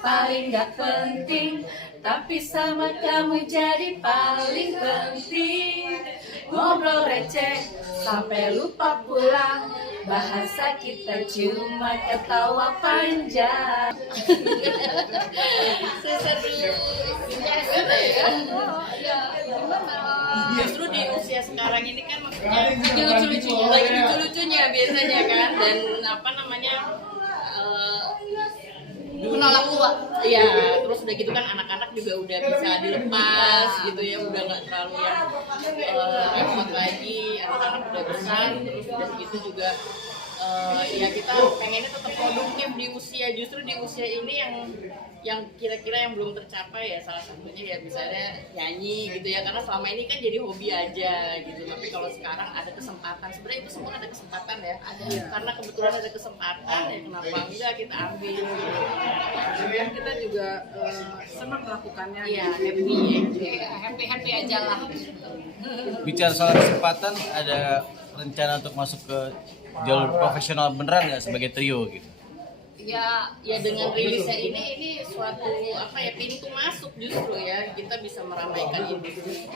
paling gak penting, tapi sama kamu jadi paling penting. Ngobrol receh sampai lupa pulang, bahasa kita cuma ketawa panjang. Justru di usia sekarang ini kan maksudnya lagi lucu-lucunya biasanya kan, dan apa namanya menolak tua. Iya, terus udah gitu kan anak-anak juga udah bisa dilepas gitu ya, udah nggak terlalu yang repot lagi, anak-anak udah besar, terus udah gitu juga ya kita pengennya tetap produktif di usia, justru di usia ini yang kira-kira yang belum tercapai ya, salah satunya ya misalnya nyanyi gitu ya, karena selama ini kan jadi hobi aja gitu, tapi kalau sekarang ada kesempatan, sebenarnya itu semua ada kesempatan ya, karena kebetulan ada kesempatan ya kenapa enggak kita ambil gitu. Dan kita juga senang melakukannya. Iya, happy aja lah. Bicara soal kesempatan, ada rencana untuk masuk ke jalur profesional beneran nggak sebagai trio gitu? Ya dengan rilisnya ini suatu apa ya, pintu masuk justru ya, kita bisa meramaikan industri.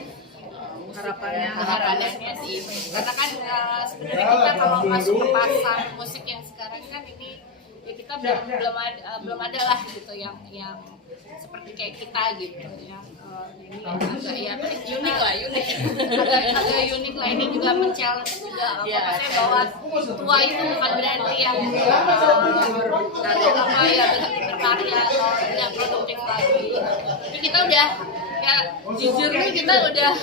Harapannya seperti itu. Karena kan sebenarnya kita kalau masuk ke pasar musik yang sekarang kan ini ya kita belum ada lah gitu yang seperti kayak kita gitu yang ini agak ya unik agak unik lah, ini juga men-challenge juga maksudnya bahwa tua itu bukan berarti yang apa ya berkarya atau tidak produktif lagi. Jadi kita udah ya jujur nih kita udah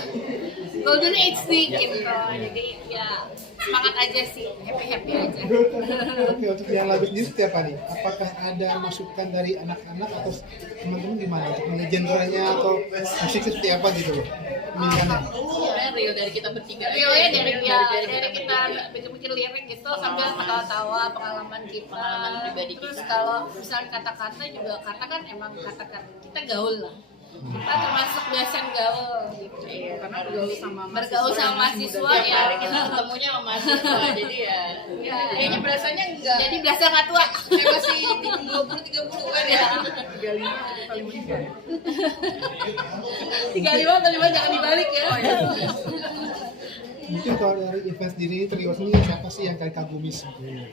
golden age nih gitu, jadi ya semangat aja sih, happy aja. Oke, untuk yang lagu sendiri seperti apa nih? Apakah ada masukan dari anak-anak atau teman-teman gimana untuk memilih genre-nya atau musiknya seperti apa gitu loh pemilihannya? Real dari kita bertiga. Realnya dari kita bikin lirik gitu sambil ketawa-tawa pengalaman pribadi Terus kita. kalau misalnya kata-kata juga, karena kan emang kata-kata kita gaul lah. Kita termasuk dosen gaul gitu. Karena bergaul sama mahasiswa ya. Kita ketemunya sama mahasiswa, jadi ya kayaknya berasanya enggak. Jadi berasa nggak tua. Kayak masih 20-30-an ya. 35 jangan dibalik ya. Mungkin kalau dari event sendiri, trio sendiri siapa sih yang kalian kagumi sebelumnya?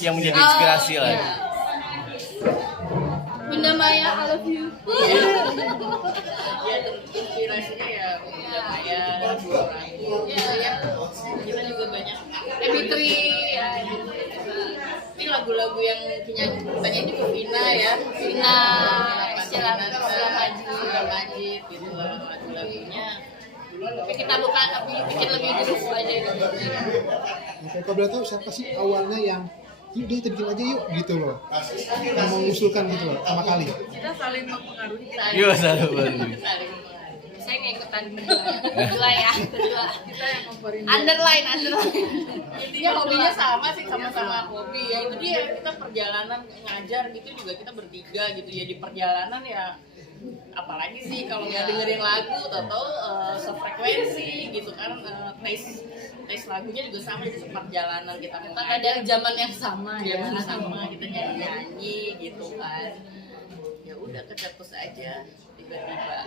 Yang menjadi inspirasi lah. Iya. Bunda Maya, I love you. Ya inspirasinya ya Bunda Maya, ya kita juga banyak. Fitri ya. Ini lagu-lagu yang tanya juga Vina ya, Vina, Sheila Majid gitu, lagu-lagunya. Tapi kita bukan bikin lebih groove aja gitu. Oke, kalau boleh tahu siapa sih awalnya yang yuk deh kita bikin aja yuk gitu loh, yang mengusulkan gitu loh pertama kali? kita saling mempengaruhi. Iya, selalu baru. Saya nggak ikutan berdua ya. Kita yang memperindahkan. Underline. Intinya hobinya sama sih, sama-sama hobi ya, itu dia. Kita perjalanan ngajar gitu juga kita bertiga gitu ya, di perjalanan ya apalagi sih kalau nggak dengerin lagu atau sefrekuensi gitu kan, taste lagunya juga sama, jadi seperjalanan kita Ada zaman yang sama ya. sama kita nyanyi gitu kan, ya udah kecetus aja tiba-tiba.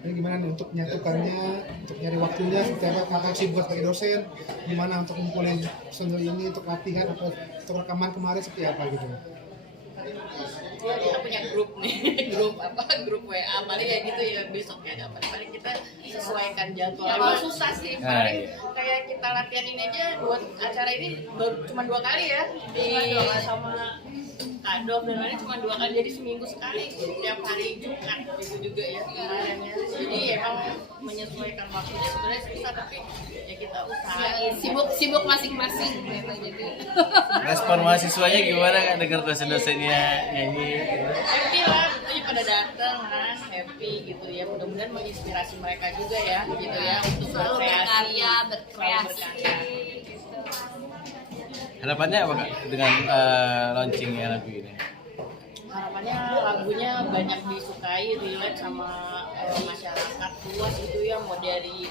Ini gimana nih untuk menyatukannya, untuk nyari waktunya seperti apa? Kakak sibuk sebagai dosen, gimana untuk ngumpulin personil ini untuk latihan atau untuk rekaman kemarin seperti apa gitu? Ya, kita punya grup nih, grup WA paling ya gitu ya, besok ya paling kita sesuaikan jadwal. Emang susah sih, paling kayak kita latihan ini aja buat acara ini cuma 2 kali ya, di sama Kadok dan lain cuma 2 kali, jadi seminggu sekali setiap hari Jumat gitu juga ya kemarin ya. Jadi emang menyesuaikan waktunya sebenarnya susah, tapi ya kita usahain. Sibuk masing-masing gitu, jadi. Respon mahasiswanya gimana kan dengar dosen-dosennya nyanyi? Happy lah, tentunya pada datang kan, happy gitu ya. Mudah-mudahan menginspirasi mereka juga ya, gitu ya, untuk Selalu berkarya, selalu berkreasi. berkarya. Harapannya apa Kak, dengan launchingnya lagu ini? harapannya lagunya banyak disukai, relate sama masyarakat luas gitu ya, mau dari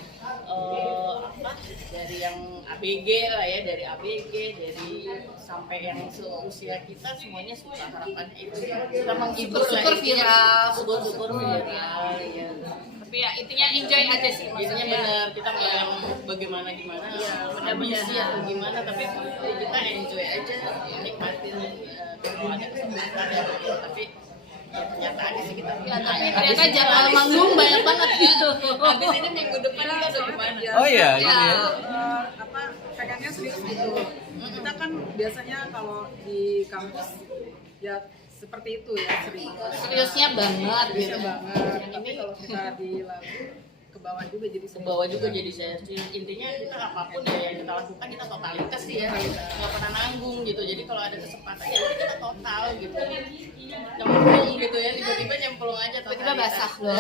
dari yang ABG lah ya, dari ABG, dari sampai yang seusia kita semuanya suka. Harapannya itu kita menghibur lah, Syukur-syukur viral. syukur viral ya. Tapi ya intinya enjoy aja sih Intinya maksudnya. benar, kita nggak yang bagaimana kondisi atau gimana, tapi kita enjoy aja, nikmatin kalau ada kesempatan ya, tapi kenyataannya sih kita Ya, tapi ternyata jadwal manggung banyak banget gitu. habis ini minggu depan kita udah gimana. Oh iya, Ya. gitu ya. apa pegangnya serius gitu. Kita kan biasanya kalau di kampus ya seperti itu ya, serius. Seriusnya banget Seriusnya gitu. banget. Tapi kalau kita di lagu ke bawah juga jadi Ke bawah juga jadi saya intinya kita apapun ya yang kita lakukan kita totalitas sih ya, nggak pernah nanggung gitu. Jadi kalau ada kesempatan ya udah kita total gitu, nyemplung gitu ya, tiba-tiba nyemplung aja, Tiba-tiba basah loh.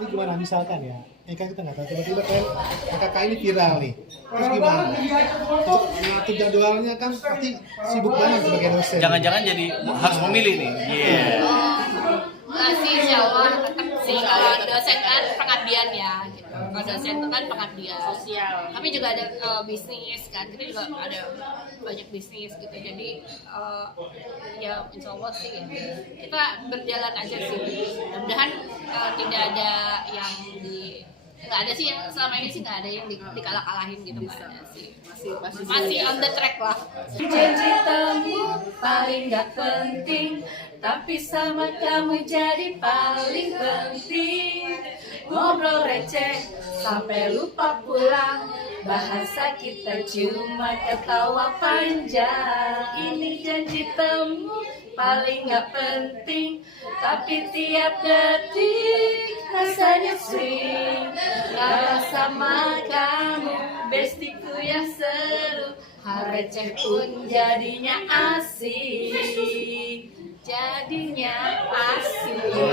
Ini gimana misalkan ya, kan kita nggak tahu tiba-tiba kan kakak ini viral nih, terus gimana? Untuk ngatur jadwalnya kan pasti sibuk banget sebagai dosen. Jangan-jangan jadi harus memilih nih. Iya. Masih insya Allah tetap sih, kalau dosen kan pengabdian ya gitu. Kalau dosen itu kan pengabdian sosial. Kami juga ada bisnis kan, kita juga ada banyak bisnis gitu. Jadi ya insya Allah sih kita berjalan aja sih. Mudah-mudahan tidak ada yang nggak ada sih yang selama ini sih nggak ada yang dikalah-kalahin gitu, nggak ada sih. Masih on the track lah. Janji temu paling gak penting, tapi sama kamu jadi paling penting. Ngobrol receh sampai lupa pulang, bahasa kita cuma ketawa panjang. Ini janji temu paling gak penting, tapi tiap detik rasanya swing. Kalau sama kamu, bestiku yang seru, hal receh pun jadinya asik. Jadinya asik.